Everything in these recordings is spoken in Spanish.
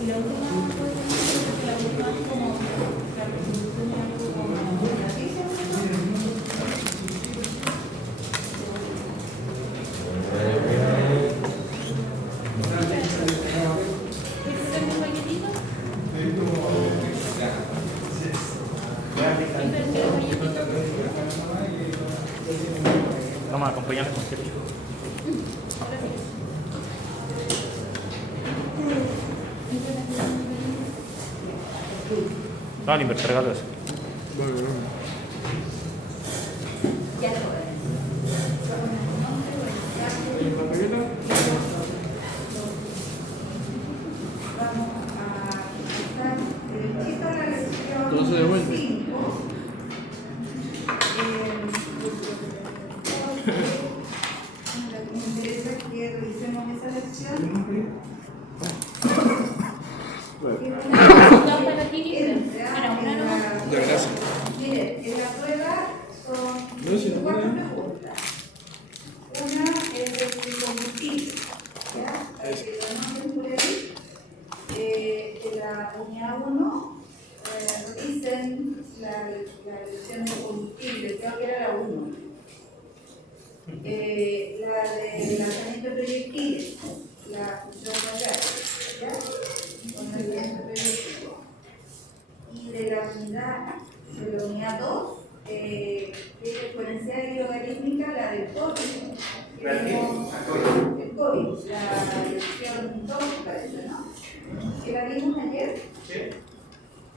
Y la última puede ser que la última es como la resolución de algo como la dice. ¿Este es un paquetito? Vamos a acompañarles con ketchup. No, el regalo eso. Ya lo ves. Vamos a estar derechito a la lección 5. Me interesa que revisemos esa lección. Miren, en la prueba son 4 preguntas. Una es de combustible, ¿ya? Para que lo anoten por ahí. En la unidad 1 revisen la lección de combustible, creo que era la 1. La de lanzamiento de proyectiles, la función radial, ¿ya? Con lanzamiento de proyectiles. Y de la unidad 2, de exponencial y logarítmica, la del COVID. El COVID, la lección 2, parece, ¿no? Que la vimos ayer.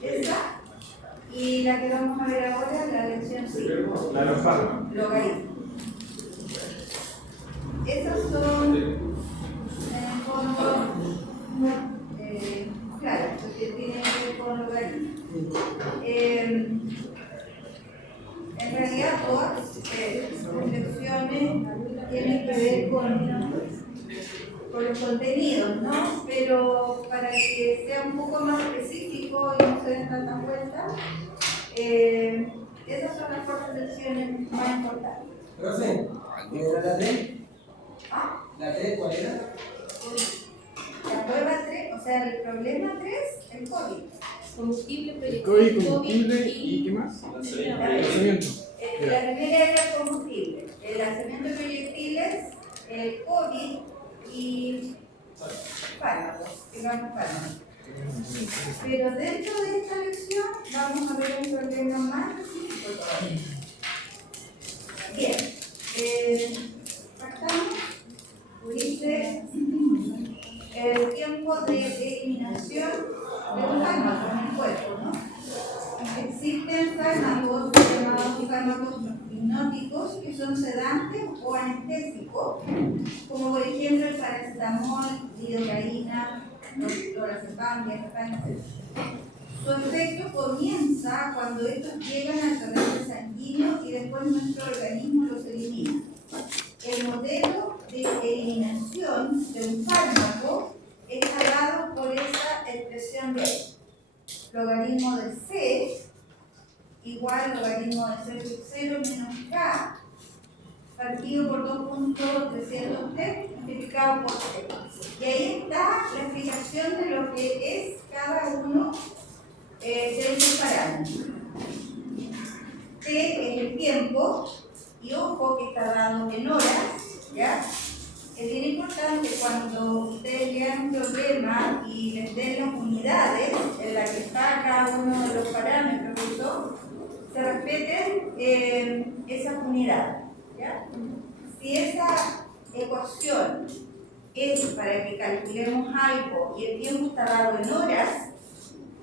Esa. Y la que vamos a ver ahora, la lección 5. La Logaritmo. Esas son, en el fondo, claro, porque tiene que ver con logaritmo. En realidad, todas las lecciones tienen que ver con los contenidos, ¿no? Pero para que sea un poco más específico y no se den tantas vueltas, esas son las 4 lecciones más importantes. Profe, ¿la 3? ¿Ah? ¿La 3 cuál era? La prueba 3, o sea, el problema 3, el COVID. Combustible, COVID, combustible y ¿qué más? Lanzamiento. La primera era el combustible, el lanzamiento de proyectiles, el COVID y fármacos, fármacos. Pero dentro de esta lección vamos a ver un problema más específico todavía. Bien, partamos. Dice el tiempo de eliminación de un fármaco en el cuerpo, ¿no? Existen fármacos llamados fármacos hipnóticos que son sedantes o anestésicos, como por ejemplo el paracetamol, lidocaína, lorazepam, diazepam, etc. Su efecto comienza cuando estos llegan al torrente sanguíneo y después nuestro organismo los elimina. El modelo de eliminación de un fármaco está dado por esa expresión de logaritmo de C igual logaritmo de C sub 0 menos K partido por 2.303 multiplicado por C. Y ahí está la explicación de lo que es cada uno de estos parámetros. T es el tiempo, y ojo que está dado en horas, ¿ya? Es bien importante cuando ustedes lean un problema y les den las unidades en las que está cada uno de los parámetros, ¿no? Se respeten esas unidades, ¿ya? Si esa ecuación es para que calculemos algo y el tiempo está dado en horas,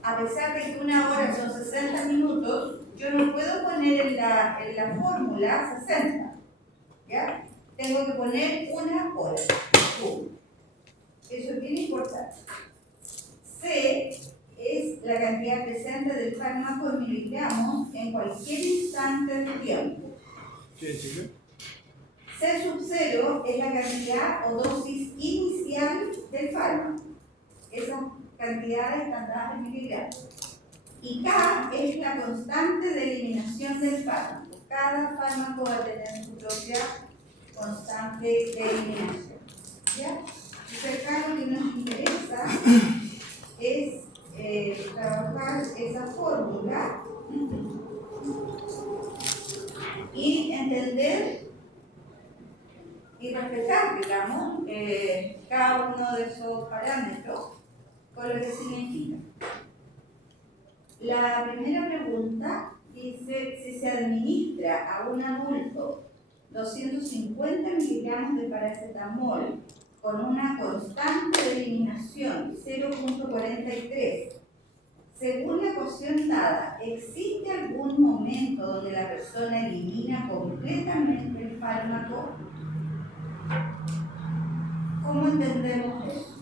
a pesar de que una hora son 60 minutos, yo no puedo poner en la fórmula 60, ¿ya? Tengo que poner una hora. Eso es bien importante. C es la cantidad presente del fármaco en miligramos en cualquier instante del tiempo. C sub 0 es la cantidad o dosis inicial del fármaco. Esas cantidades están dadas en miligramos. Y K es la constante de eliminación del fármaco. Cada fármaco va a tener su propia constante de eliminación. ¿Ya? Entonces acá lo que nos interesa es esa fórmula y entender y respetar, digamos, cada uno de esos parámetros con lo que significa. La primera pregunta dice: si se administra a un adulto 250 miligramos de paracetamol con una constante de eliminación 0.43, según la ecuación dada, ¿existe algún momento donde la persona elimina completamente el fármaco? ¿Cómo entendemos eso?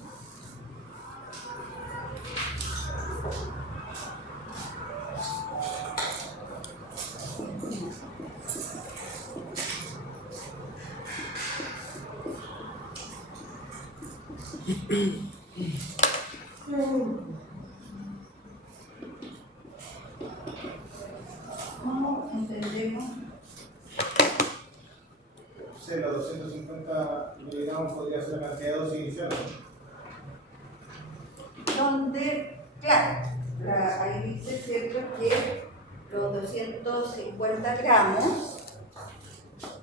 ¿Cómo entendemos? Sí, los 250 miligramos podría ser la cantidad de dosis inicial. Donde, claro, ahí dice, ¿cierto?, que los 250 gramos,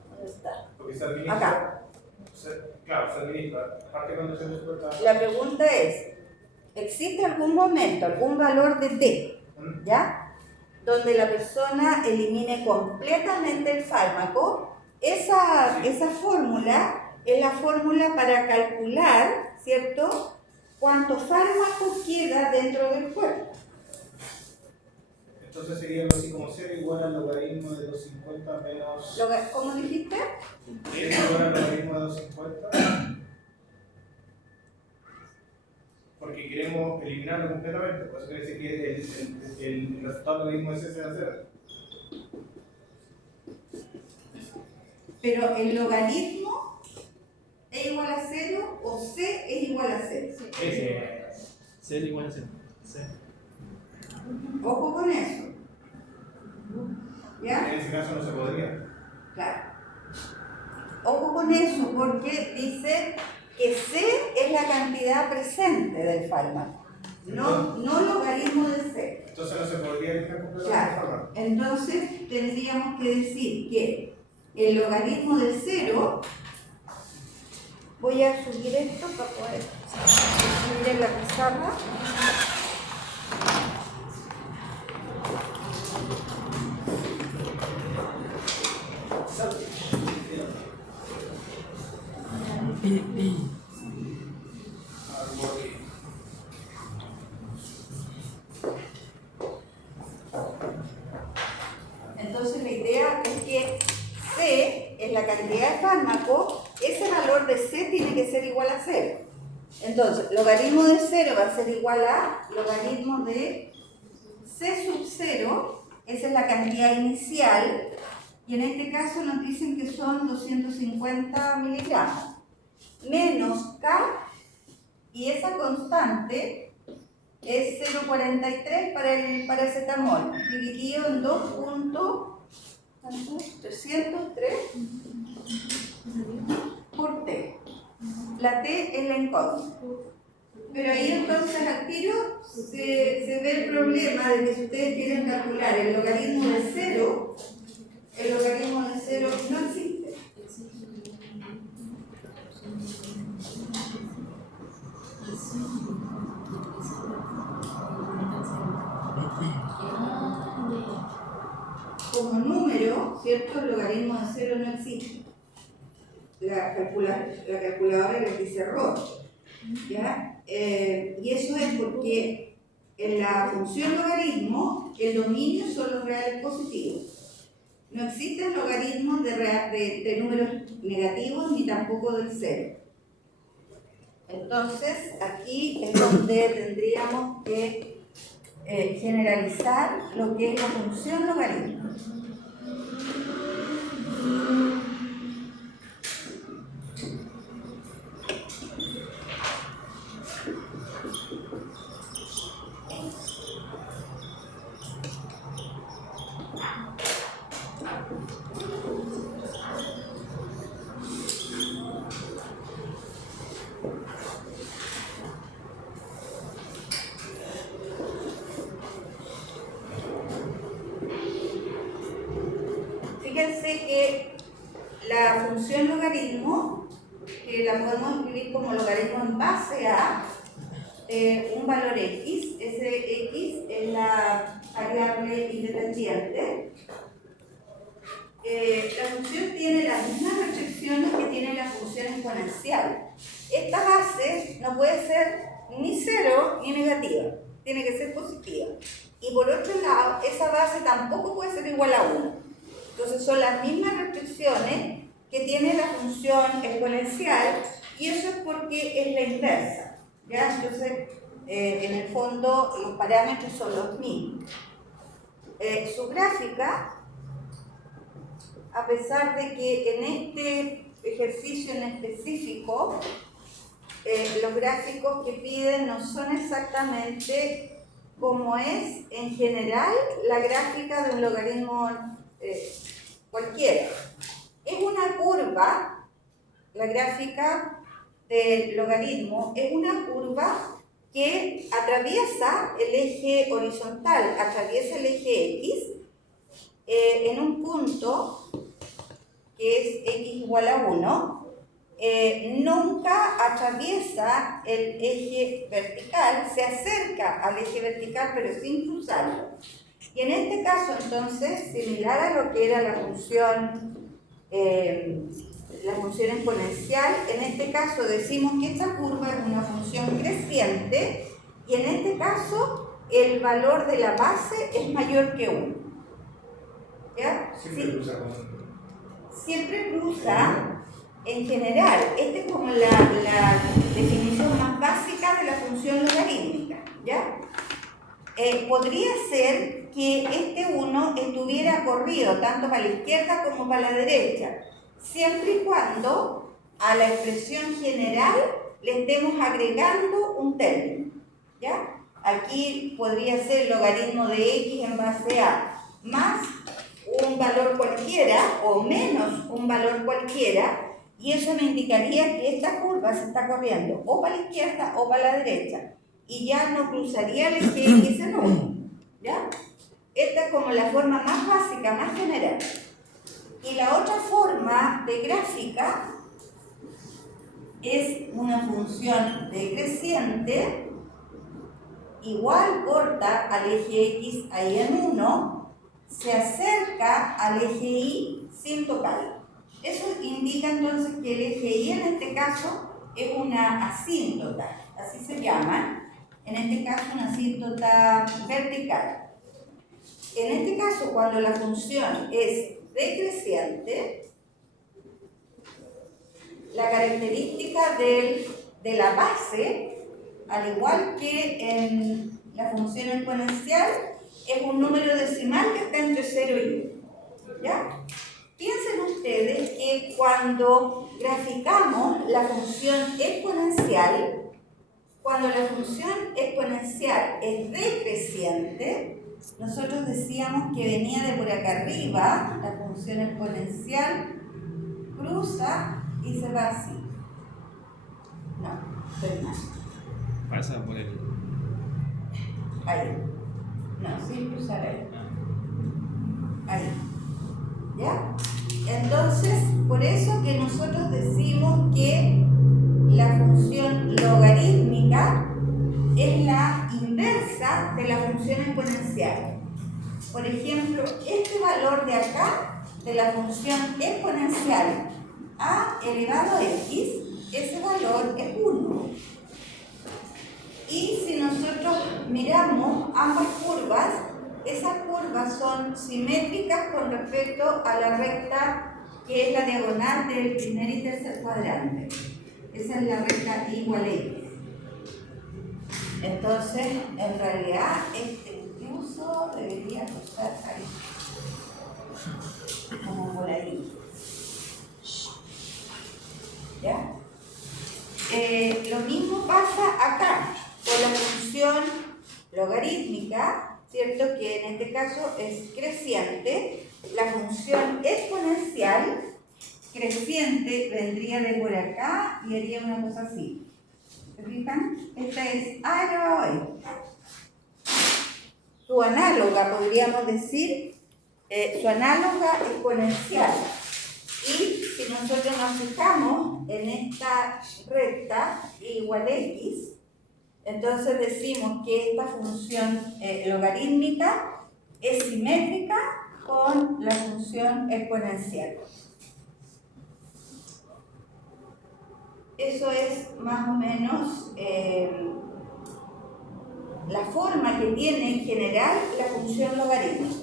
¿dónde está? Porque se administra. Acá. Claro, se administra. Aparte con 250. La pregunta es: ¿existe algún momento, algún valor de T, ¿ya?, donde la persona elimine completamente el fármaco? Esa fórmula es la fórmula para calcular, ¿cierto?, cuánto fármaco queda dentro del cuerpo. Entonces sería algo así como 0 igual al logaritmo de 250 menos. ¿Cómo dijiste? 0 igual al logaritmo de 250. Porque queremos eliminarlo completamente. Por eso quiere decir que el resultado del logaritmo de ese sea 0. Pero el logaritmo es igual a 0 o C es igual a 0. C igual a 0. C. Ojo con eso. ¿Ya? En ese caso no se podría. Claro. Ojo con eso porque dice que C es la cantidad presente del fármaco, no logaritmo de C. Entonces no se podría eliminar completamente el Claro. fármaco. Entonces tendríamos que decir que el logaritmo de 0, voy a subir esto para poder subir en la pizarra. Entonces la idea es que C es la cantidad de fármaco, ese valor de C tiene que ser igual a 0. Entonces, logaritmo de 0 va a ser igual a logaritmo de C sub 0, esa es la cantidad inicial, y en este caso nos dicen que son 250 miligramos, menos K, y esa constante es 0.43 para el paracetamol, dividido en 2.303 por T. La T es la incógnita. Pero ahí entonces al tiro se ve el problema de que si ustedes quieren calcular el logaritmo de 0, el logaritmo de 0 no existe. Como número, ¿cierto? El logaritmo de 0 no existe. La calculadora les dice error, ¿ya? Y eso es porque en la función logaritmo el dominio son los reales positivos. No existen logaritmos de números negativos ni tampoco del 0. Entonces aquí es donde tendríamos que generalizar lo que es la función logaritmo. función logaritmo, que la podemos escribir como logaritmo en base a un valor x, ese x es la variable independiente. La función tiene las mismas restricciones que tiene la función exponencial. Esta base no puede ser ni cero ni negativa, tiene que ser positiva. Y por otro lado, esa base tampoco puede ser igual a 1. Entonces son las mismas restricciones que tiene la función exponencial, y eso es porque es la inversa, ¿ya? Entonces, en el fondo, los parámetros son los mismos. Su gráfica, a pesar de que en este ejercicio en específico, los gráficos que piden no son exactamente como es en general la gráfica de un logaritmo cualquiera. Es una curva, la gráfica del logaritmo es una curva que atraviesa el eje horizontal, atraviesa el eje x en un punto que es x igual a 1, nunca atraviesa el eje vertical, se acerca al eje vertical pero sin cruzarlo. Y en este caso entonces, similar a lo que era la función exponencial, en este caso decimos que esta curva es una función creciente, y en este caso el valor de la base es mayor que 1. ¿Ya? Siempre Sí. cruza Siempre cruza en general. Esta es como la definición más básica de la función logarítmica, ¿ya? Podría ser que este 1 estuviera corrido tanto para la izquierda como para la derecha, siempre y cuando a la expresión general le estemos agregando un término, ¿ya? Aquí podría ser logaritmo de x en base a más un valor cualquiera o menos un valor cualquiera, y eso me indicaría que esta curva se está corriendo o para la izquierda o para la derecha, y ya no cruzaría el eje x en 1, ¿ya? Esta es como la forma más básica, más general. Y la otra forma de gráfica es una función decreciente, igual corta al eje x ahí en 1, se acerca al eje y sin tocarlo. Eso indica entonces que el eje y en este caso es una asíntota, así se llama, en este caso una asíntota vertical. En este caso, cuando la función es decreciente, la característica de la base, al igual que en la función exponencial, es un número decimal que está entre 0 y 1. ¿Ya? Piensen ustedes que cuando graficamos la función exponencial, cuando la función exponencial es decreciente, nosotros decíamos que venía de por acá arriba, la función exponencial cruza y se va así. No, estoy mal. Pasa por el. Ahí. No, sin cruzar ahí. Ahí. ¿Ya? Entonces, por eso que nosotros decimos que la función logarítmica es la inversa de la función exponencial. Por ejemplo, este valor de acá, de la función exponencial a elevado a x, ese valor es 1. Y si nosotros miramos ambas curvas, esas curvas son simétricas con respecto a la recta que es la diagonal del primer y tercer cuadrante. Esa es la recta y igual a x. Entonces, en realidad, este incluso debería cruzar ahí, como por ahí. ¿Ya? Lo mismo pasa acá, con la función logarítmica, ¿cierto? Que en este caso es creciente. La función exponencial creciente vendría de por acá y haría una cosa así. ¿Se fijan? Esta es A elevado a E. Su análoga, podríamos decir, su análoga exponencial. Y si si nosotros nos fijamos en esta recta igual a x, entonces decimos que esta función logarítmica es simétrica con la función exponencial. Eso es más o menos la forma que tiene en general la función logarítmica.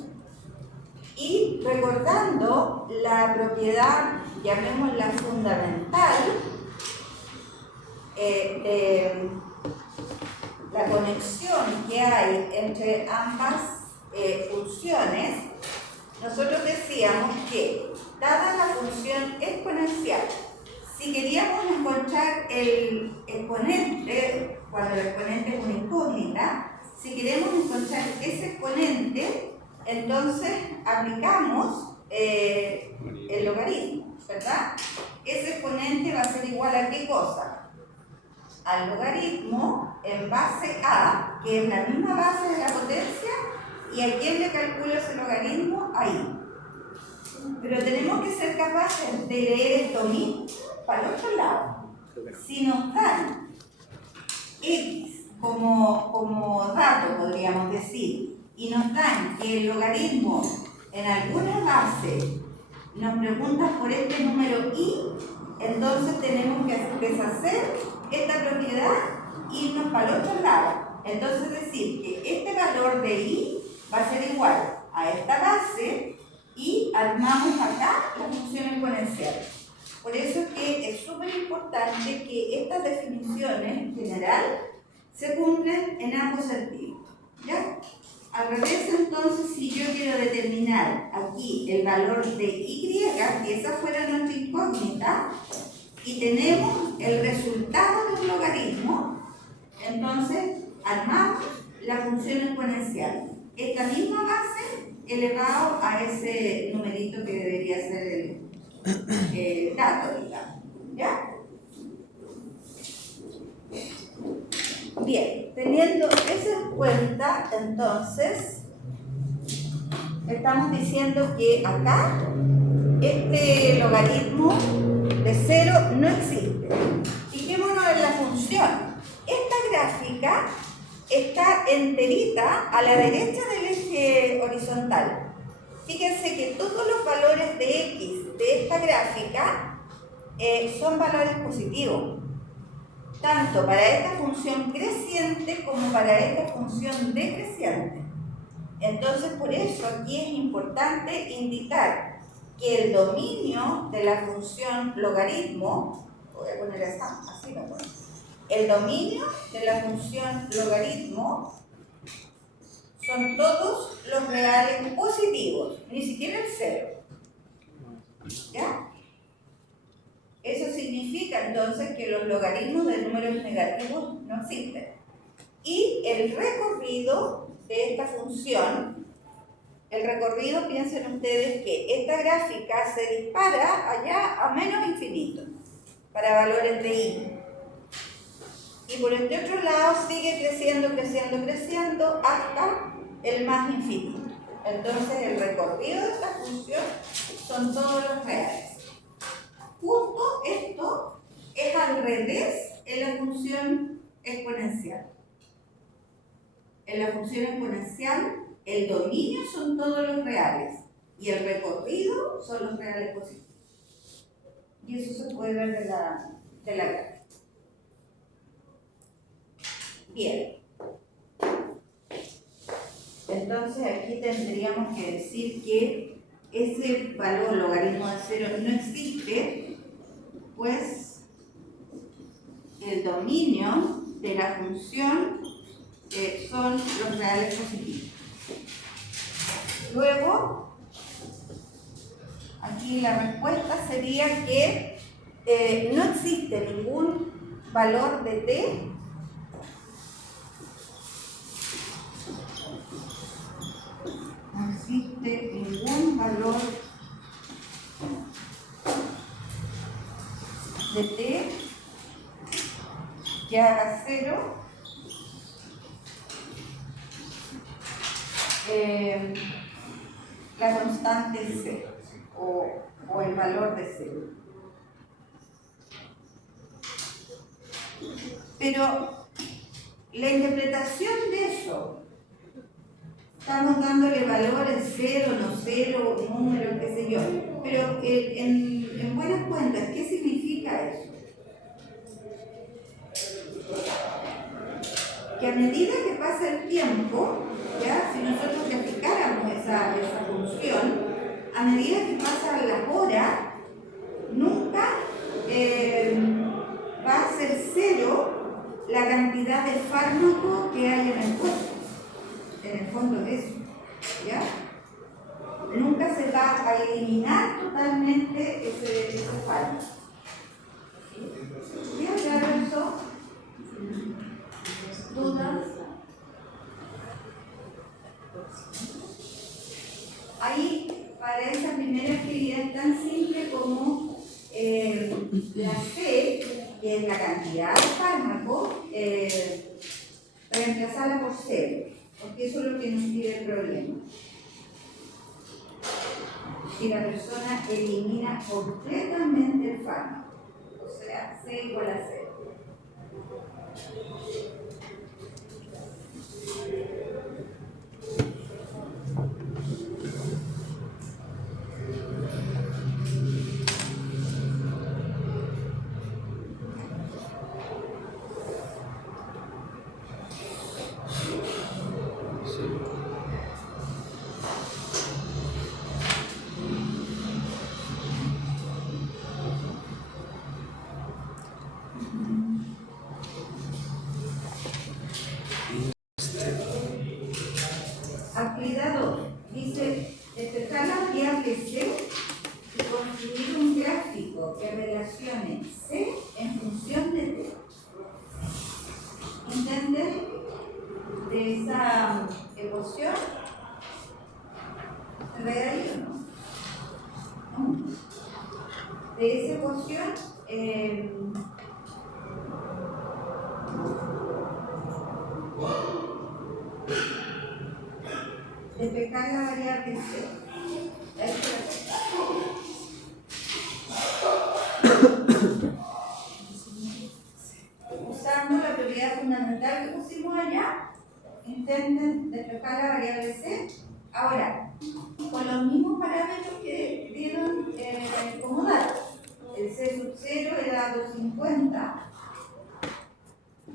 Y recordando la propiedad, llamémosla fundamental, la conexión que hay entre ambas funciones, nosotros decíamos que, dada la función exponencial, si queríamos encontrar el exponente, cuando el exponente es una incógnita, si queremos encontrar ese exponente, entonces aplicamos el logaritmo, ¿verdad? Ese exponente va a ser igual a ¿qué cosa? Al logaritmo en base a, que es la misma base de la potencia, y a quién le calculo ese logaritmo, ahí. Pero tenemos que ser capaces de leer esto mismo para el otro lado. Si nos dan x como dato, podríamos decir, y nos dan que el logaritmo en alguna base nos pregunta por este número i, entonces tenemos que deshacer esta propiedad e irnos para el otro lado. Entonces decir que este valor de i va a ser igual a esta base y armamos acá la función exponencial. Por eso es que es súper importante que estas definiciones en general se cumplen en ambos sentidos, ¿ya? Al revés, entonces, si yo quiero determinar aquí el valor de y, que esa fuera nuestra incógnita, y tenemos el resultado de un logaritmo, entonces armamos la función exponencial. Esta misma base elevado a ese numerito que debería ser el dato, digamos, ¿ya? Bien, teniendo eso en cuenta, entonces, estamos diciendo que acá este logaritmo de 0 no existe. Fijémonos en la función. Esta gráfica está enterita a la derecha del eje horizontal. Fíjense que todos los valores de x de esta gráfica son valores positivos, tanto para esta función creciente como para esta función decreciente. Entonces, por eso aquí es importante indicar que el dominio de la función logaritmo, voy a poner así lo pongo, el dominio de la función logaritmo son todos los reales positivos, ni siquiera el 0. ¿Ya? Eso significa entonces que los logaritmos de números negativos no existen. Y el recorrido de esta función, el recorrido, piensen ustedes que esta gráfica se dispara allá a menos infinito para valores de i. Y por este otro lado sigue creciendo, creciendo, creciendo hasta el más infinito. Entonces el recorrido de esta función son todos los reales. Justo esto es al revés en la función exponencial. En la función exponencial, el dominio son todos los reales y el recorrido son los reales positivos. Y eso se puede ver de la gráfica. Bien. Entonces aquí tendríamos que decir que ese valor logaritmo de 0 no existe, pues el dominio de la función son los reales positivos. Luego, aquí la respuesta sería que no existe ningún valor de t no existe ningún valor de t que haga 0 la constante es 0 o el valor de 0. Pero la interpretación de eso, estamos dándole valores cero, no cero, número, qué sé yo, pero en buenas cuentas, ¿qué significa eso? Que a medida que pasa el tiempo, ¿ya? Si nosotros graficáramos esa función, a medida que pasan las horas, nunca va a ser cero la cantidad de fármaco que hay en el cuerpo. En el fondo es eso, ¿ya? Nunca se va a eliminar totalmente ese fármaco. ¿Bien claro eso? ¿Dudas? Ahí, para esa primera actividad es tan simple como la C, que es la cantidad de fármaco, reemplazarla por cero, porque eso es lo que nos pide el problema. Si la persona elimina completamente el fármaco, o sea, C igual a 0. Actividad 2. Dice, detectar la variable C y construir un gráfico que relacione C en función de T. ¿Entienden? De esa ecuación. ¿Se ve ahí o no? No. De esa ecuación, despejar la variable C. Usando la propiedad fundamental que pusimos allá, intenten despejar la variable C. Ahora, con los mismos parámetros que dieron como datos. El C sub 0 era 250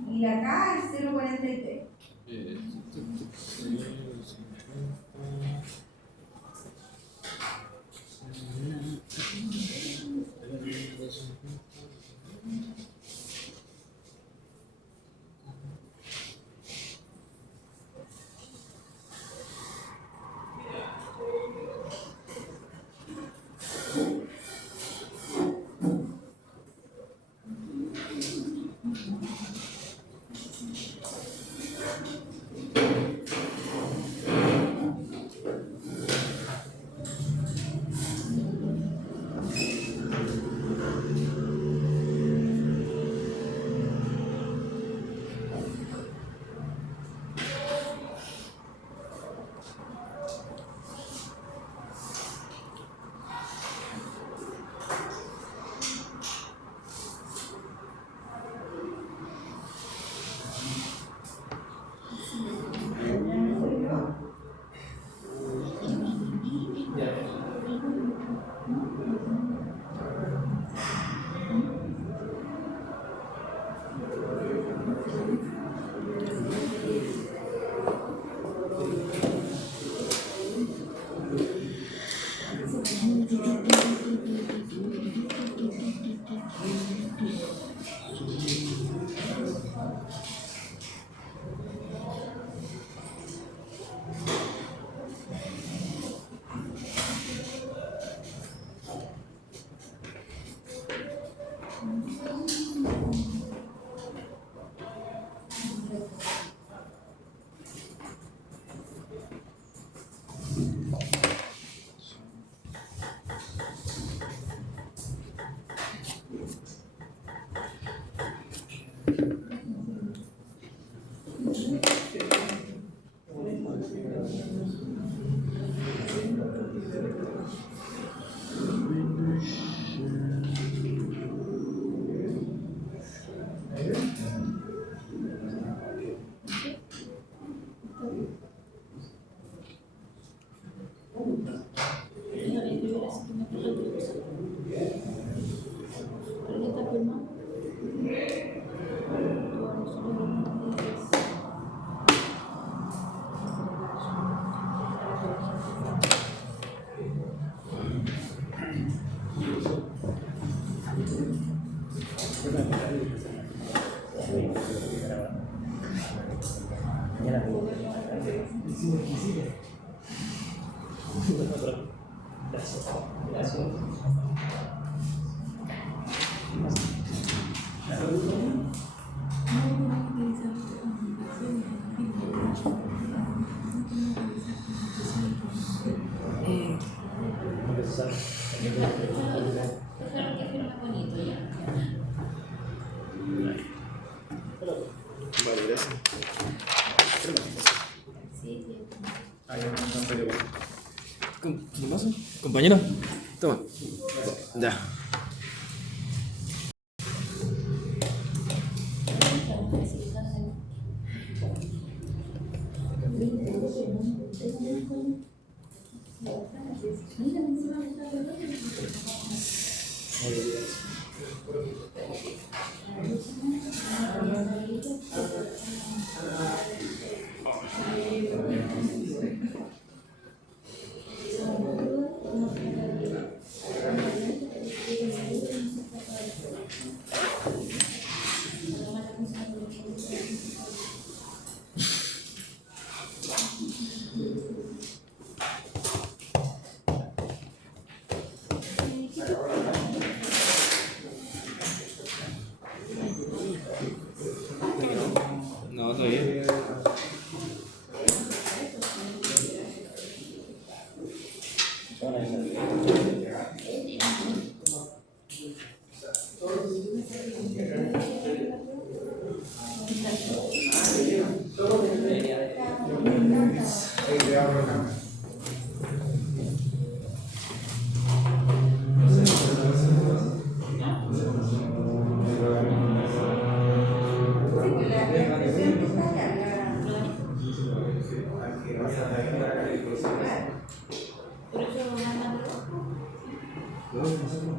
y acá es 0,43. Hicimos exquisito. Gracias. Gracias. Vale, gracias. ¿Qué pasa? Compañero, toma. Ya. No, todavía.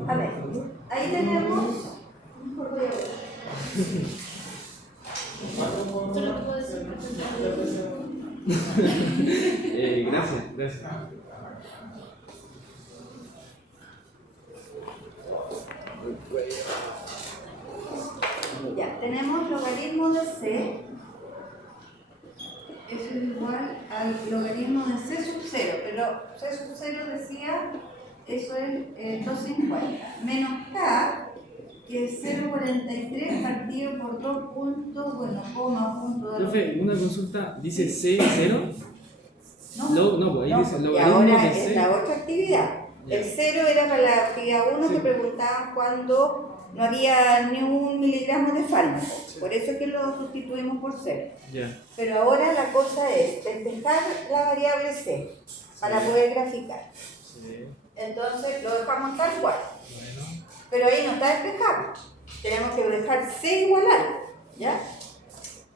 A ver, ahí tenemos. Gracias. Ya, tenemos logaritmo de C. Eso es igual al logaritmo de C sub 0, pero C sub 0 decía, eso es 250, menos K, que es 0,43 partido por 2 puntos, bueno, coma, punto de... Profe, una consulta, dice C0. No, pues ahí no, dice porque logaritmo ahora de es C. la otra actividad. Ya. El 0 era para la actividad 1 Sí. que preguntaban cuando no había ni un miligramo de fármaco. Por eso es que lo sustituimos por 0. Ya. Pero ahora la cosa es despejar la variable C para poder graficar. Sí. Entonces lo dejamos tal cual. Bueno. Pero ahí no está despejado. Tenemos que dejar C igual a algo, ¿ya?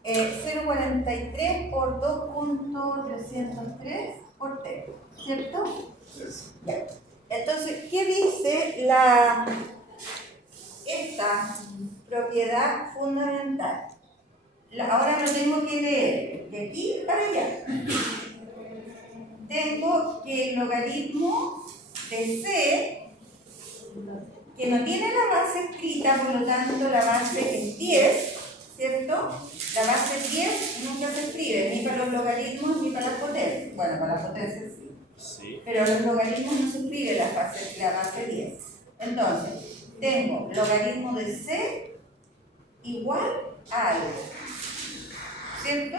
0,43 por 2.303 por T, ¿cierto? Ya. Entonces, ¿qué dice esta propiedad fundamental? Ahora lo tengo que leer de aquí para allá. Tengo que el logaritmo de C, que no tiene la base escrita, por lo tanto la base es 10, ¿cierto? La base 10 nunca se escribe, ni para los logaritmos ni para las potencias. Bueno, para las potencias sí. Sí. Pero los logaritmos no se escribe la base 10. Entonces, tengo logaritmo de C igual a algo, ¿cierto?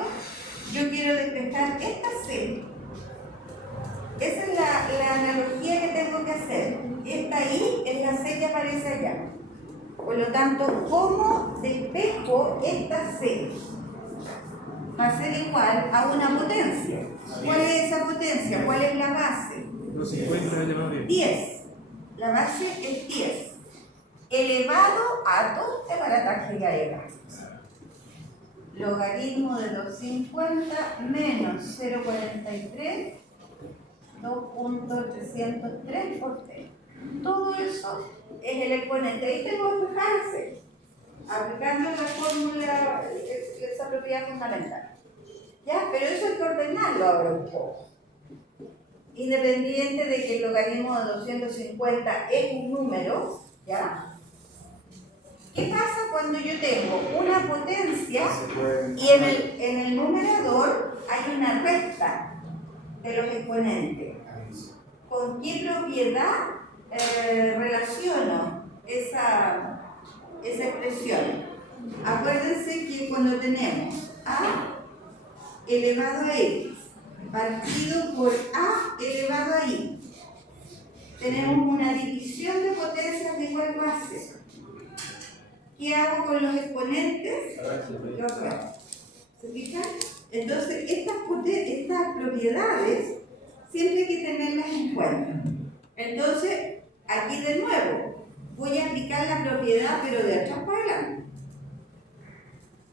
Yo quiero despejar esta C. Esa es la analogía que tengo que hacer. Esta I es la C que aparece allá. Por lo tanto, ¿cómo despejo esta C? Va a ser igual a una potencia. ¿Cuál es esa potencia? ¿Cuál es la base? 250 elevado a 10. 10. La base es 10. Elevado a 2 de barataje gallega. Logaritmo de 250 menos 0,43, 2.303 por T. Todo eso es el exponente. Ahí tengo que despejarse, aplicando la fórmula, esa propiedad fundamental. ¿Ya? Pero eso hay que ordenarlo ahora un poco. Independiente de que el logaritmo de 250 es un número, ¿ya? ¿Qué pasa cuando yo tengo una potencia y en el numerador de los exponentes. ¿Con qué propiedad relaciono esa expresión? Acuérdense que cuando tenemos a elevado a x partido por a elevado a y, tenemos una división de potencias de igual base. ¿Qué hago con los exponentes? Lo resto. ¿Se fijan? Entonces, estas propiedades siempre hay que tenerlas en cuenta. Entonces, aquí de nuevo, voy a aplicar la propiedad, pero de atrás para adelante.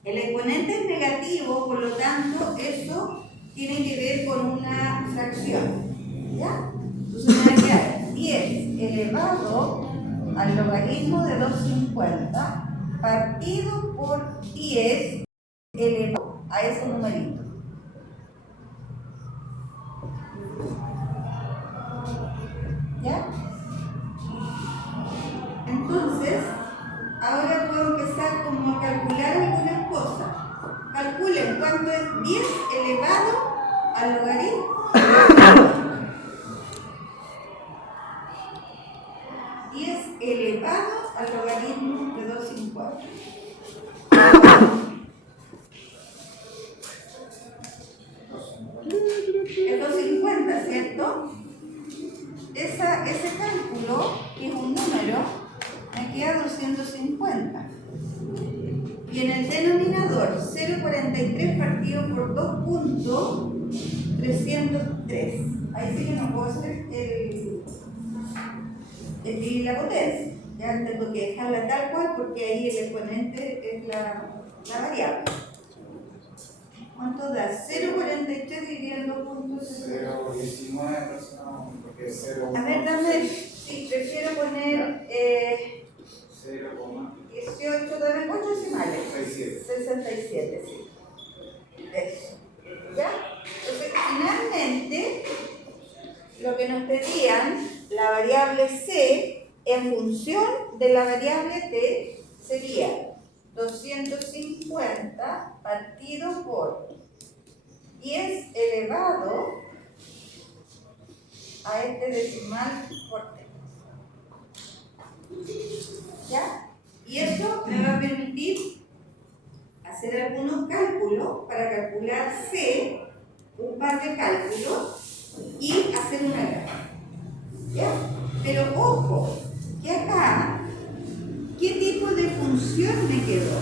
El exponente es negativo, por lo tanto, eso tiene que ver con una fracción. ¿Ya? Entonces, me va a quedar 10 elevado al logaritmo de 250 partido por 10 elevado a ese numerito. ¿Ya? Entonces, ahora puedo empezar como a calcular algunas cosas. Calculen cuánto es 10 elevado al logaritmo. 10 elevado al logaritmo de 250. Es 250, ¿cierto? Ese cálculo, que es un número, me queda 250. Y en el denominador, 0,43 partido por 2 puntos, 303. Ahí sí que no puedo hacer escribir la potencia. Ya tengo que dejarla tal cual porque ahí el exponente es la variable. ¿Cuánto da? 0,43 dividido en 2 puntos. 0,19 aproximadamente, porque es 0,1. A ver, dame, sí, prefiero poner 18, dame 4 decimales. 67, sí. Eso. ¿Ya? Entonces, finalmente, lo que nos pedían, la variable c en función de la variable t sería 250 partido por 10 elevado a este decimal por t. ¿Ya? Y eso me va a permitir hacer algunos cálculos para calcular c, un par de cálculos y hacer una gráfica. ¿Ya? Pero ojo, que acá, ¿qué tipo de función me quedó?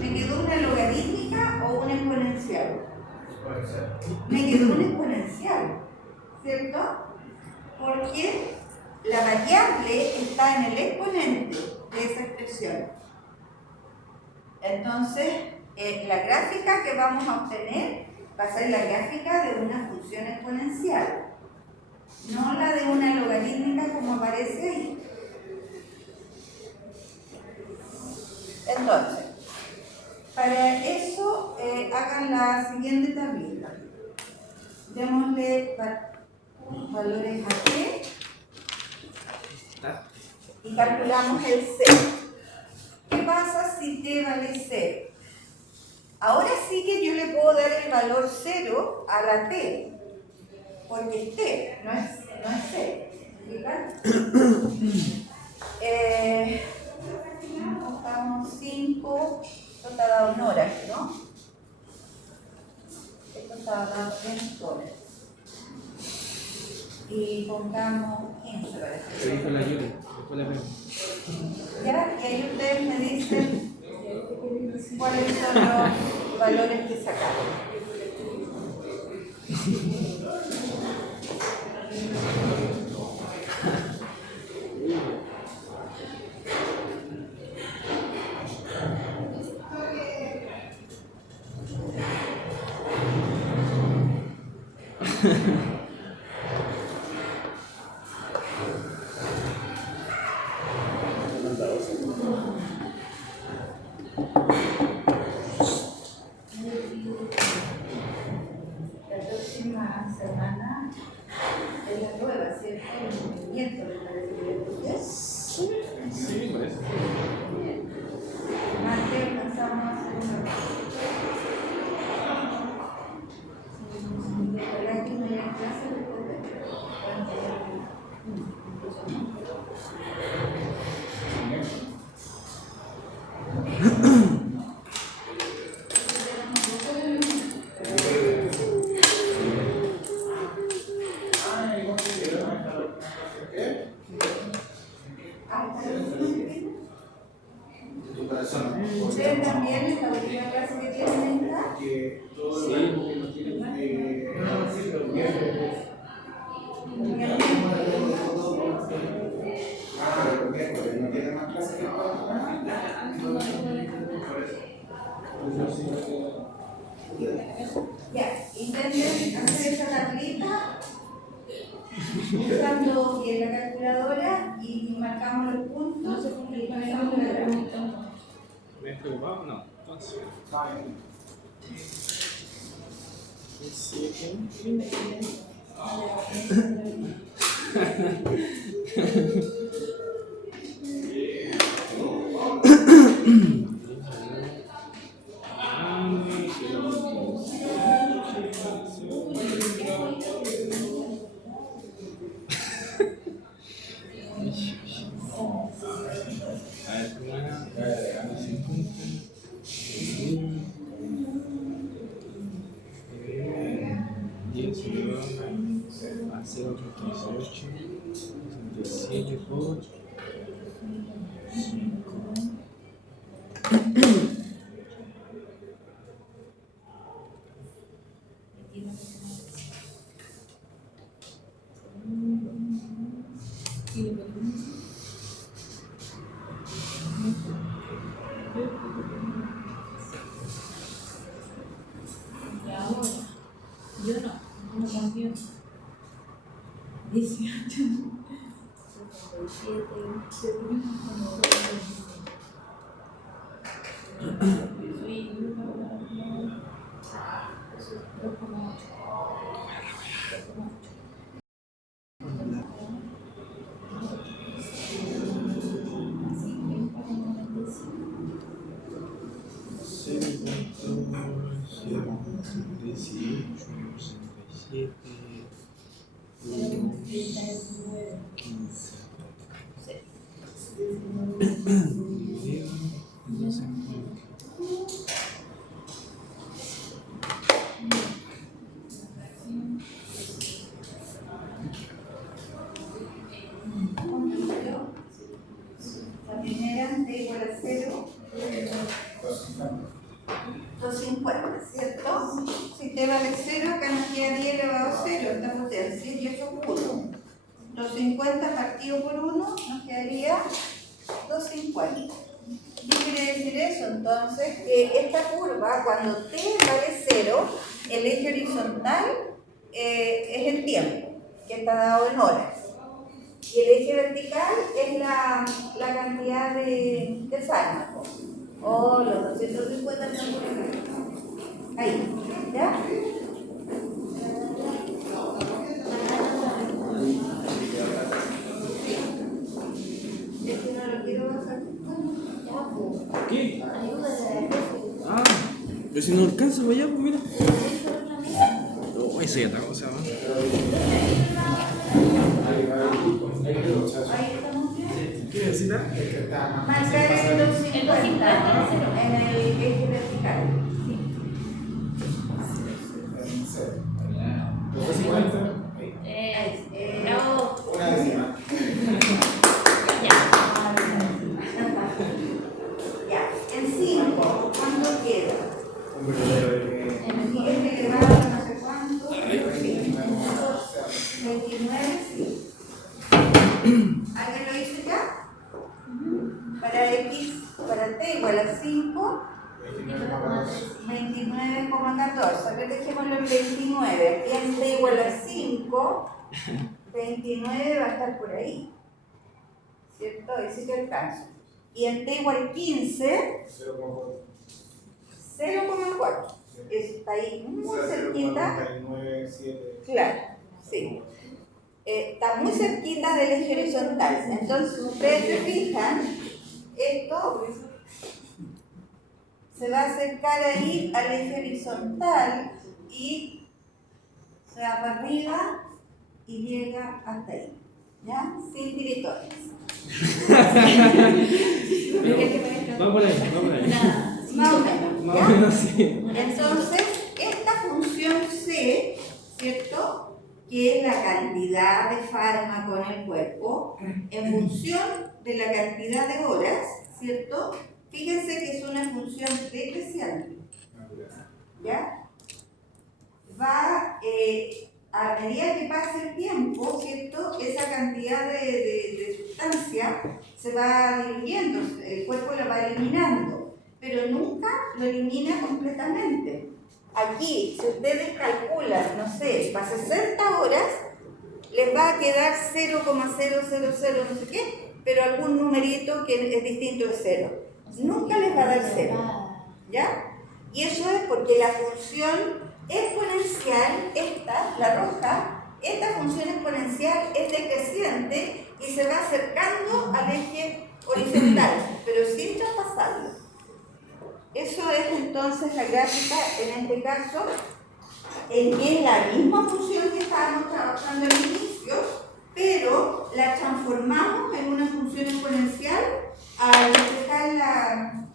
¿Me quedó una logarítmica o una exponencial? Me quedó una exponencial, ¿cierto? Porque la variable está en el exponente de esa expresión. Entonces, la gráfica que vamos a obtener va a ser la gráfica de una función exponencial, no la de una logarítmica como aparece ahí. Entonces, para eso hagan la siguiente tablita. Démosle valores a t y calculamos el c. ¿Qué pasa si t vale 0? Ahora sí que yo le puedo dar el valor 0 a la t, porque es t, no es 0. Contamos 5, esto está dado en horas, ¿no? Esto está dado en horas. Y pongamos 15 para Se dijo la Yuri, después la vemos. ¿Ya? Y ahí ustedes me dicen cuáles son los valores que sacaron. La próxima semana es la prueba, ¿cierto? El miércoles parece que es. Sí, parece. Martes pasamos a hacer una. Ojalá que no calculadora y marcamos los puntos y pasamos la gráfica. ¿Me has preocupado? No. Entonces, 7. A 0.38, 67 por 5. Yo no confío. 18. La primera t igual a 0, 250, ¿cierto? Si t vale 0, acá nos queda 10 elevado a 0, estamos en 100 y eso es 1. 250 partido por 1 nos quedaría 250. ¿Qué quiere decir eso? Entonces, que esta curva, cuando t vale 0, el eje horizontal es el tiempo, que está dado en horas. Y el eje vertical es la cantidad de fármaco. O los 250 están por acá. Ahí, ¿ya? Es que no lo quiero bajar. ¿Qué? Ayúdale. Ah, pero si no alcanza para allá, pues mira. Oh, eso ya está, o sea, Ahí estamos bien. ¿qué necesita? Marcar el 250 en el eje vertical. Bravo. Una décima. Ya, en 5, ¿cuánto queda? Un verdadero de En 10 elevado a no sé cuánto. 29, sí. ¿Alguien lo hizo ya? Para x, para t igual a 5, 29,14. A ver, dejémoslo en 29. Aquí en t igual a 5, 29 va a estar por ahí. ¿Cierto? Ahí sí que alcanzo. Y en t igual a 15, 0,4. Está ahí muy cerquita. 0,99,7. Claro, sí. Está muy cerquita del eje horizontal. Entonces, ustedes se fijan, esto se va a acercar ahí al eje horizontal y se va para arriba y llega hasta ahí. ¿Ya? Sin tiritones. Va por ahí, va por ahí. Más o menos. Más o ¿Ya? menos sí. Entonces, esta función C, ¿cierto?, que es la cantidad de fármaco en el cuerpo, en función de la cantidad de horas, ¿cierto? Fíjense que es una función decreciente, ¿ya? Va, a medida que pase el tiempo, ¿cierto?, esa cantidad de sustancia se va diluyendo, el cuerpo la va eliminando, pero nunca lo elimina completamente. Aquí, si ustedes calculan, no sé, para 60 horas, les va a quedar 0,000 no sé qué, pero algún numerito que es distinto de 0. Nunca les va a dar 0. ¿Ya? Y eso es porque la función exponencial, esta, la roja, esta función exponencial es decreciente y se va acercando al eje horizontal, pero sin traspasarlo. Eso es entonces la gráfica, en este caso, en que es la misma función que estábamos trabajando al inicio, pero la transformamos en una función exponencial al reflejar la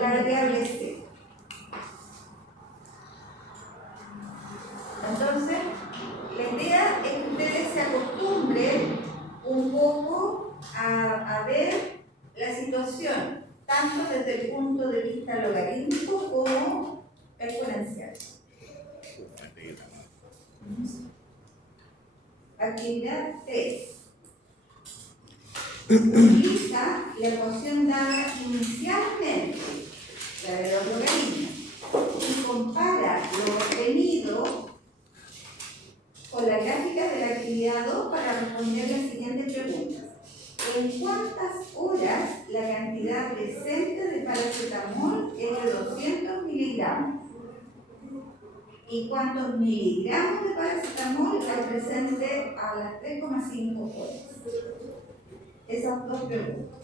variable c. Entonces, la idea es que ustedes se acostumbren un poco a ver la situación, tanto desde el punto de vista logarítmico como exponencial. Actividad 3. Utiliza la ecuación dada inicialmente, la de los logaritmos, y compara lo obtenido con la gráfica de la actividad 2 para responder las siguientes preguntas. ¿En cuántas horas la cantidad presente de paracetamol es de 200 miligramos? ¿Y cuántos miligramos de paracetamol hay presente a las 3,5 horas? Esas dos preguntas.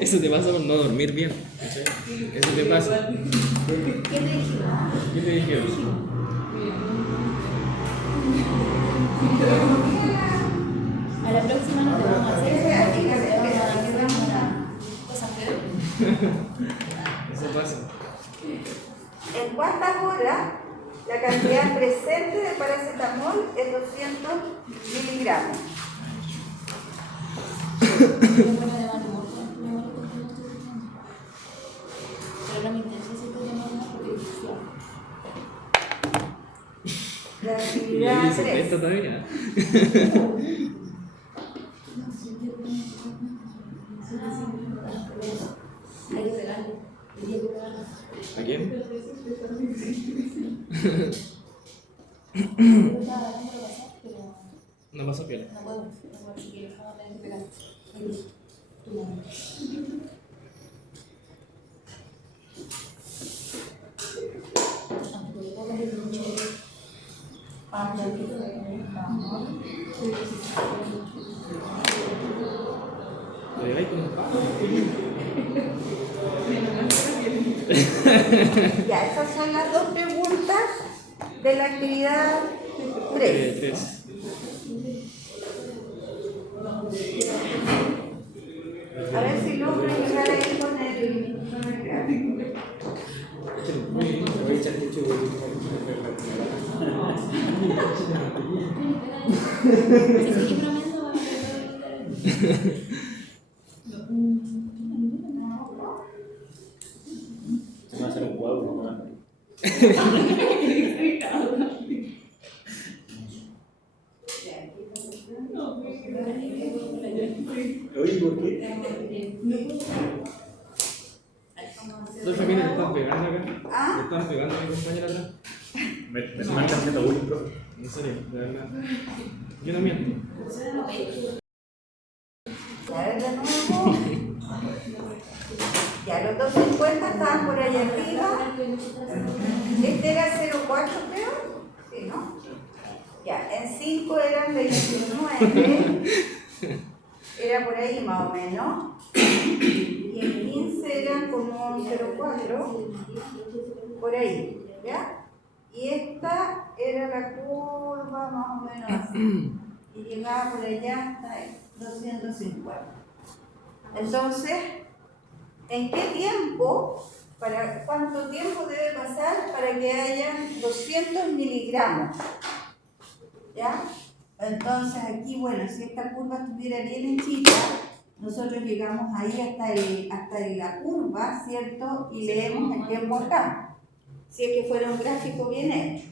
Eso te pasa por no dormir bien. Eso te pasa. ¿Qué te dijimos? ¿Qué te dijeron? A la próxima no te vamos a hacer eso porque te vamos a hacer una cosa peor. Eso pasa. ¿En cuántas horas la cantidad presente de paracetamol es 200 miligramos? Pero no me interesa si te llamas porque es La Y actividad ahí se 3. cuenta todavía. hay que pegarle. ¿A quién? No pasa piola. No puedo, así que vamos a tener que pegar. Tu mano. Aunque puedo coger mucho para que te Lo lleváis con un palo. Ya, esas son las dos preguntas de la actividad 3. 3. A ver si logro llegar ahí con el gráfico. Voy a echar mucho Si seguís bromeando, vamos a ver. Se me va a hacer un cuadro, ¿no? Oye, ¿por qué? Dos familias le están pegando acá. ¿Ah? Le están pegando a mi compañera atrás. Me marcan haciendo bullying, profe. En serio, de verdad. Yo no miento. A ver de nuevo. Ya, los 250 estaban por allá arriba. Este era 0,4 creo. Sí, ¿no? Ya, en 5 eran 29. Era por ahí más o menos. Y en 15 eran como 0,4. Por ahí, ¿ya? Y esta era la curva más o menos así. Y llegaba por allá hasta 250. Entonces, ¿en qué tiempo, cuánto tiempo debe pasar para que haya 200 miligramos? ¿Ya? Entonces aquí, bueno, si esta curva estuviera bien hechita, nosotros llegamos ahí hasta la curva, ¿cierto? Y leemos el tiempo acá, si es que fuera un gráfico bien hecho.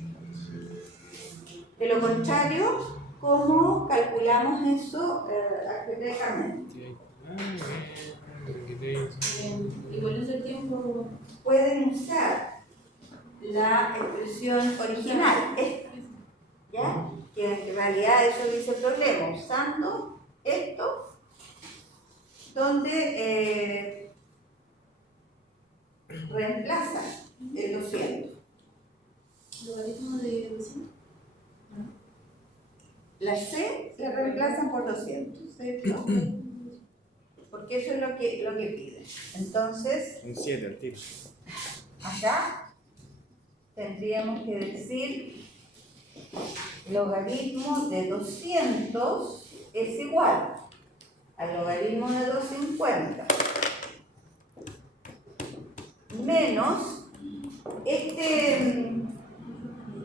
De lo contrario, ¿cómo calculamos eso algebraicamente? Y con ese tiempo. Pueden usar la expresión original, esta, ¿ya? Que en realidad eso dice el problema, usando esto, donde reemplaza el 200. ¿Logaritmo de 200? La C la reemplazan por 200, ¿cierto? Porque eso es lo que pide. Entonces, Un 7 al tiro. acá tendríamos que decir logaritmo de 200 es igual al logaritmo de 250 menos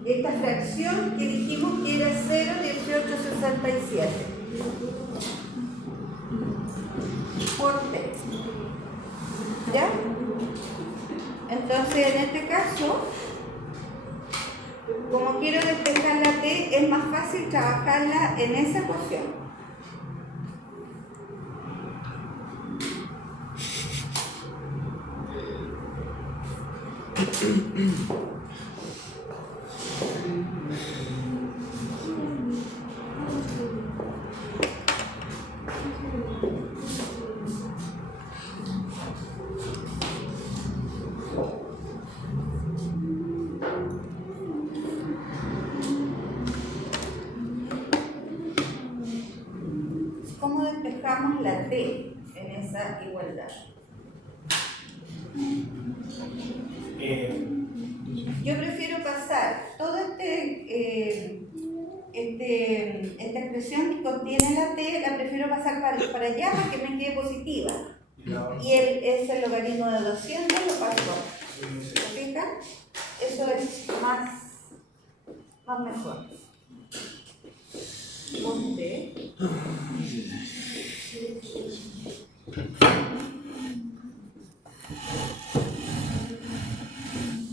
esta fracción que dijimos que era 0,1867 por t. ¿Ya? Entonces, en este caso, como quiero despejar la t, es más fácil trabajarla en esa ecuación. ¿Cómo despejamos la t en esa igualdad? Yo prefiero pasar toda esta expresión que contiene la t, la prefiero pasar para allá para que me quede positiva. Y ese logaritmo de 200 lo paso. ¿Se fijan? Eso es más mejor. Ponte.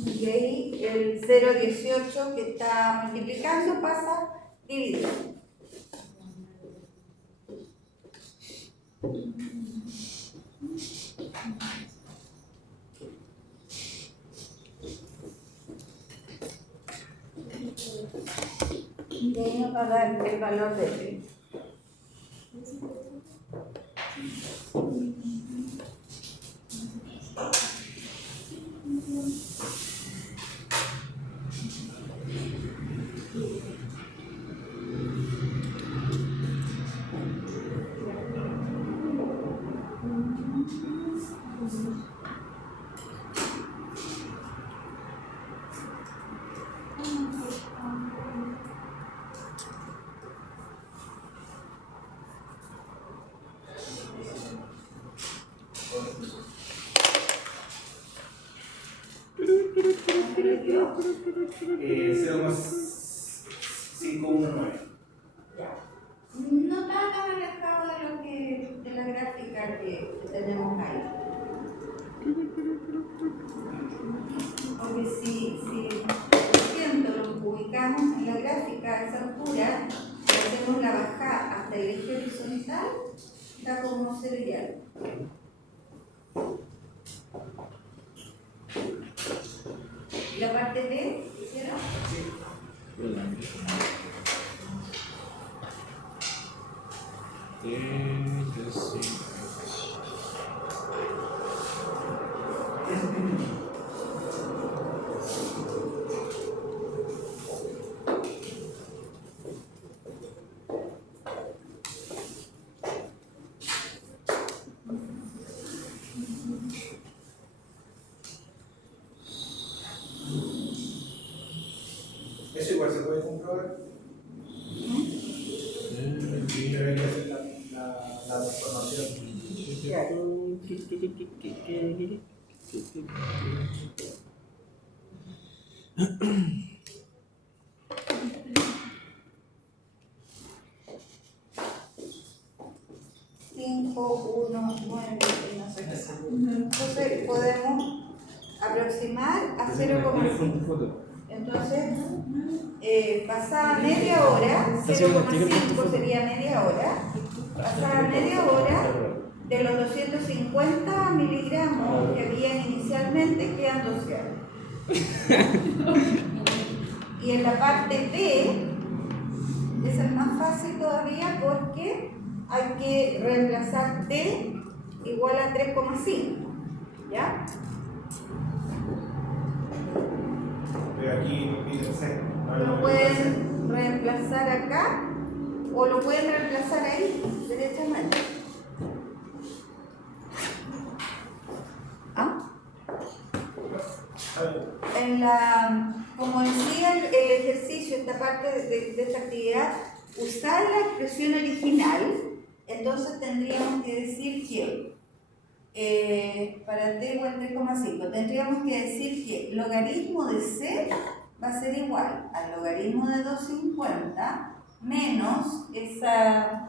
Y ahí el 0,18 que está multiplicando pasa dividido. Y ahí nos va a dar el valor de t. No está tan alejado de la gráfica que tenemos ahí. Porque si lo ubicamos en la gráfica a esa altura, y hacemos la bajada hasta el eje horizontal, está como 0 y algo. ¿Y la parte B? ¿Hicieron? Eso igual se puede comprobar. Pero hay que hacer la transformación. 5, 1, 9 y no sé qué. Entonces podemos aproximar a 0,5. Entonces, pasada media hora, 0,5 sería media hora. Pasada media hora, de los 250 miligramos que habían inicialmente, quedan 200. Y en la parte B, esa es más fácil todavía porque hay que reemplazar T igual a 3,5. ¿Ya? Pero aquí nos pide C. Lo pueden reemplazar acá o lo pueden reemplazar ahí, derechamente. ¿Ah? Como decía el ejercicio, esta parte de esta actividad, usar la expresión original, entonces tendríamos que decir que para t igual a 3,5, tendríamos que decir que logaritmo de c va a ser igual al logaritmo de 250 menos esa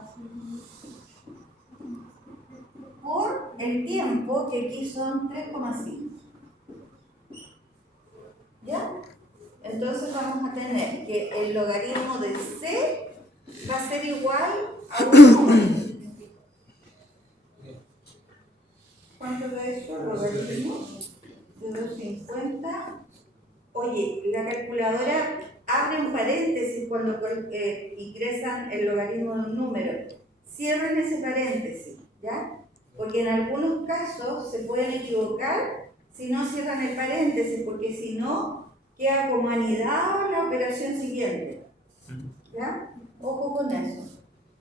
por el tiempo, que aquí son 3,5. ¿Ya? Entonces vamos a tener que el logaritmo de c va a ser igual a un número. ¿Cuánto da eso? Logaritmo de 250. Oye, la calculadora abre un paréntesis cuando ingresan el logaritmo de un número. Cierren ese paréntesis, ¿ya? Porque en algunos casos se pueden equivocar si no cierran el paréntesis, porque si no, queda como anidado la operación siguiente. ¿Ya? Ojo con eso.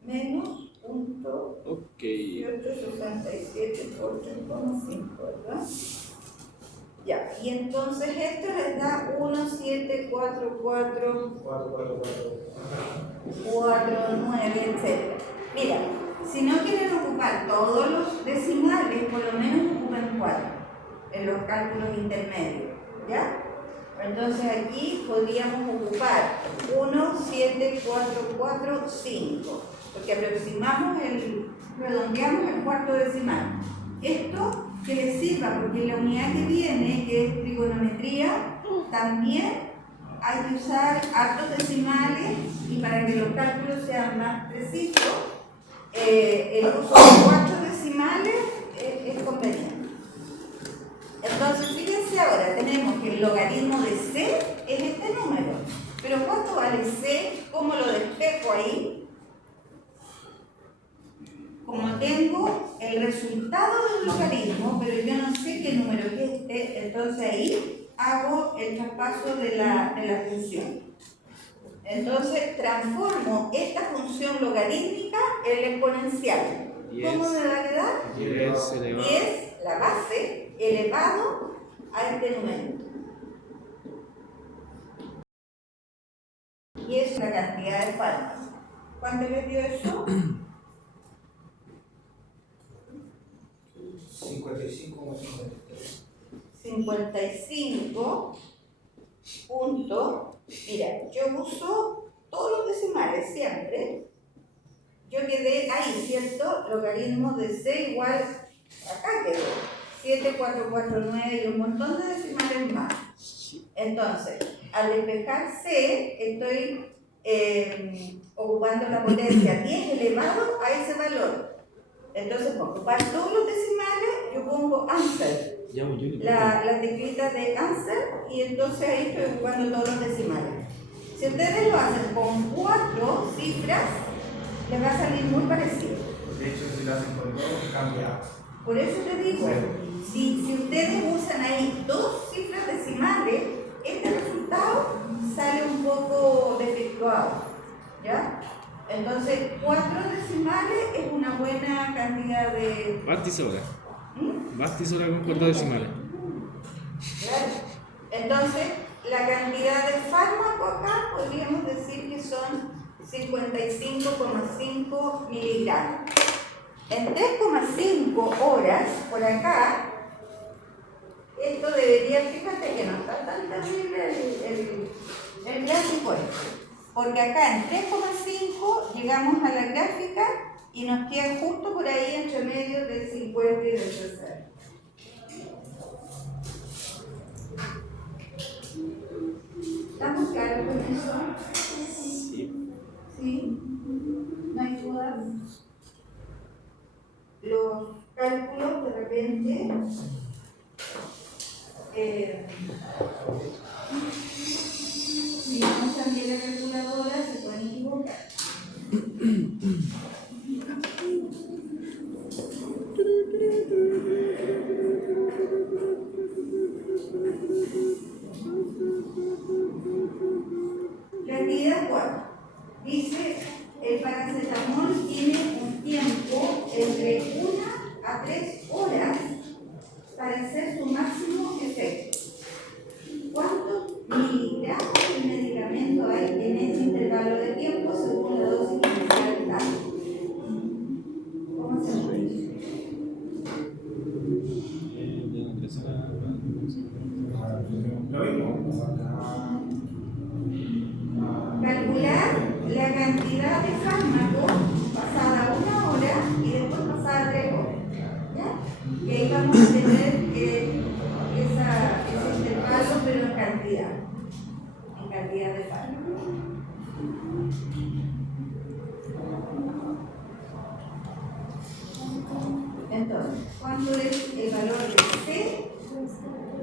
Menos punto 867 por 3,5, ¿verdad? Ya, y entonces esto les da 1, 7, 4, 4, 9, etc. Mira, si no quieren ocupar todos los decimales, por lo menos ocupen 4 en los cálculos intermedios, ¿ya? Entonces aquí podríamos ocupar 1, 7, 4, 4, 5, porque redondeamos el cuarto decimal. Esto que les sirva, porque en la unidad que viene, que es trigonometría, también hay que usar hartos decimales, y para que los cálculos sean más precisos, el uso de 4 decimales es conveniente. Entonces, fíjense ahora, tenemos que el logaritmo de c es este número. Pero ¿cuánto vale c? ¿Cómo lo despejo ahí? Como tengo el resultado del logaritmo, pero yo no sé qué número es este, entonces ahí hago el traspaso de la función. Entonces, transformo esta función logarítmica en la exponencial. ¿Cómo me va a quedar? 10 la base elevado a este número. Y es la cantidad de palmas. ¿Cuánto les dio eso? 55 punto. Mira, yo uso todos los decimales siempre. Yo quedé ahí, ¿cierto? Logaritmo de c igual, acá quedó 7, 4, 4, 9 y un montón de decimales más. Entonces, al despejar c, estoy ocupando la potencia 10 elevado a ese valor. Entonces, para ocupar todos los decimales, yo pongo answer, las teclitas de answer, y entonces ahí estoy ocupando todos los decimales. Si ustedes lo hacen con 4 cifras, les va a salir muy parecido. De hecho, si lo hacen con 2, cambia. Por eso te digo, si ustedes usan ahí 2 cifras decimales, este resultado sale un poco defectuado, ¿ya? Entonces, 4 decimales es una buena cantidad de... Basta y sobra. Basta y sobra con 4 decimales. Claro. Entonces, la cantidad de fármaco acá podríamos decir que son 55,5 miligramos. En 3,5 horas, por acá, esto debería, fíjate que no está tan terrible el gráfico este. Porque acá en 3,5 llegamos a la gráfica y nos queda justo por ahí entre medio del 50 y del 60. ¿Estamos claros con eso? ¿Sí? ¿No hay dudas? Los cálculos de repente si no usan bien la calculadora se pueden equivocar. La actividad 4 dice: el paracetamol tiene un tiempo entre 1 a 3 horas para hacer su máximo efecto. ¿Cuántos miligramos de medicamento hay en ese intervalo de tiempo según la dosis inicial del dato? ¿Cómo se llama? Lo mismo. Calcular la cantidad de fármaco pasada 1 hora y después pasada 3 horas. ¿Ya? Y ahí vamos a tener ese intervalo, pero en cantidad. En cantidad de fármaco. Entonces, ¿cuánto es el valor de C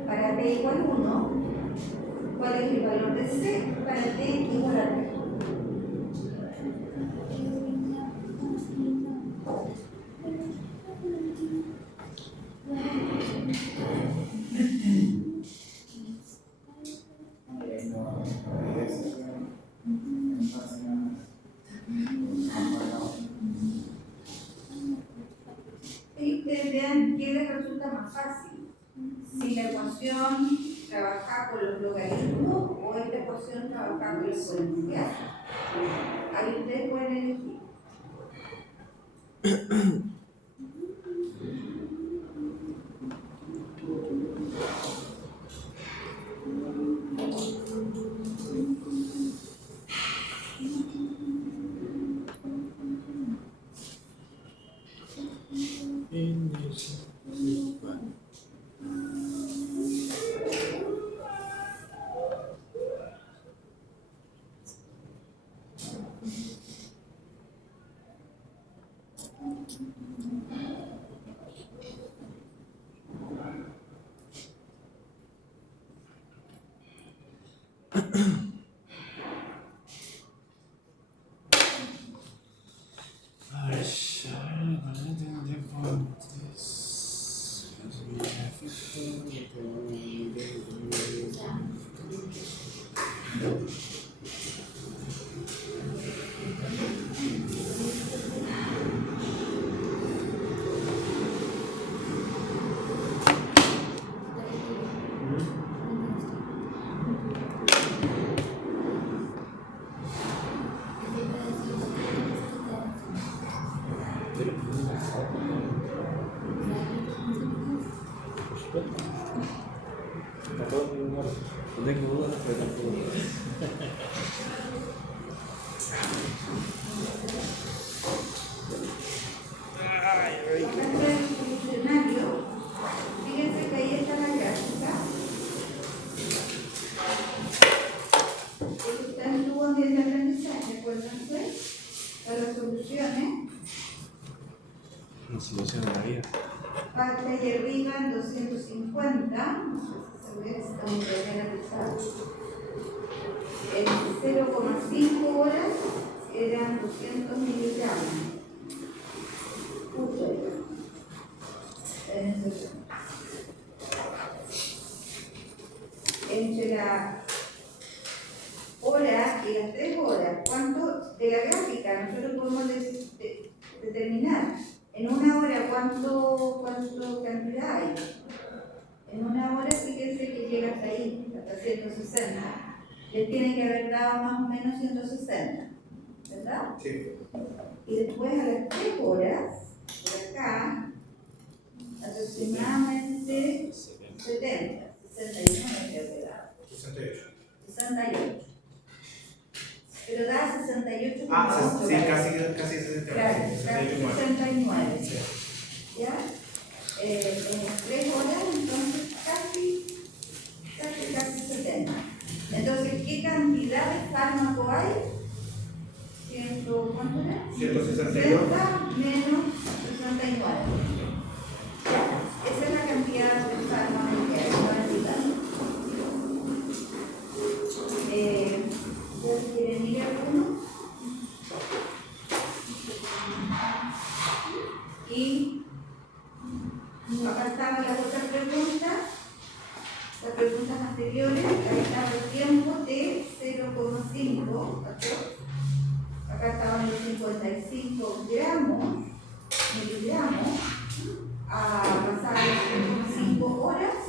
para T igual 1? ¿Cuál es el valor de C para T igual a 3? Y ustedes vean qué les resulta más fácil. Si la ecuación trabaja con los logaritmos o esta ecuación trabaja con el exponencial. Ahí ustedes pueden elegir. No tengo dudas, pero tampoco. Acá el funcionario, fíjense que ahí está la gráfica. Eso está en tu ambiente de aprendizaje, acuérdense, para las soluciones. Una solución de la vida. Parte ahí arriba en 250, no sé si se ve, está muy generalizado. En 0,5 horas eran 200 miligramos. Justo ahí. En ese punto. Entre la hora y las 3 horas, ¿cuánto de la gráfica nosotros podemos determinar? En 1 hora, ¿cuánto cantidad hay? En 1 hora, fíjense que llega hasta ahí, hasta 160. Les tiene que haber dado más o menos 160, ¿verdad? Sí. Y después a las 3 horas, por acá, aproximadamente 70, 69 creo que da. 68. 68. pero da 68,8. Ah, sí, casi 60. Claro, casi 69. Sí. ¿Ya? En 3 horas, entonces casi 70. Entonces, ¿qué cantidad de fármaco hay? ¿Cuánto era? 162. 60 menos 69. ¿Ya? Esa es la cantidad de fármaco que hay para ¿quieren ir alguno? Y acá estaban las otras preguntas, las preguntas anteriores. Ahí estaba el tiempo de 0,5. Acá estaban los 55 miligramos a pasar las 5 horas.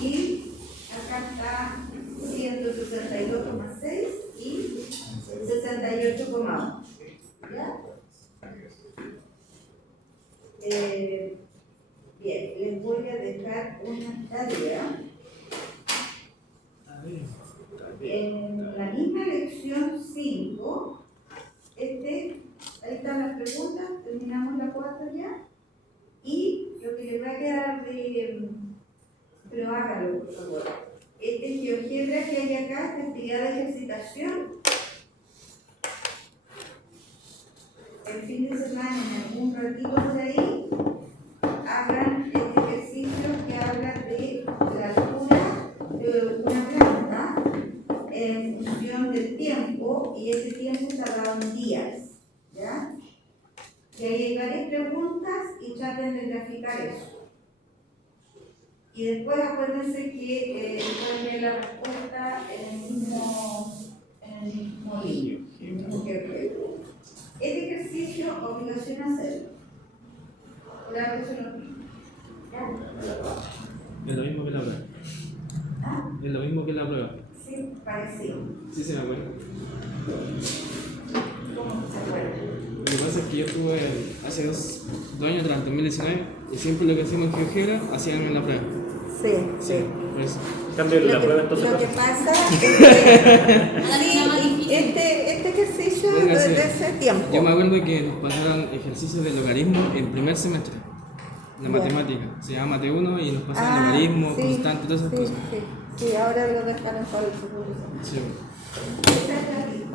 Y acá está 162,6 y 68,1. ¿Ya? Bien, les voy a dejar una tarea. En la misma lección 5, ahí están las preguntas, terminamos la 4 ya. Y lo que les va a quedar pero hágalo por favor. Este GeoGebra que hay acá, esta actividad de ejercitación. El fin de semana, en algún ratito por ahí, hagan este ejercicio que habla de la altura de una planta en función del tiempo, y ese tiempo está dado en días, ¿ya? Y ahí hay varias preguntas y traten de graficar eso. Y después acuérdense que pueden ver la respuesta en el mismo libro. Este ejercicio, obligación a hacerlo. Por algo se lo pido. Es lo mismo que la prueba. ¿Ah? Es lo mismo que la prueba. Sí, parecido. Sí, se me acuerda. ¿Cómo se acuerda? Lo que pasa es que yo estuve hace 2 años atrás, en 2019, y siempre lo que hacíamos en GeoGebra hacían en la prueba. Sí. Por eso. Cambio la prueba entonces. Lo que pasa es que este ejercicio Venga, sí. de ese tiempo. Yo me acuerdo que nos pasaron ejercicios de logaritmo en primer semestre. La Ya. matemática. Se llama Mate1 y nos pasaban logaritmos, constantes, todas esas cosas. Sí, ahora lo dejaron para el segundo. Sí. Esta es la lista.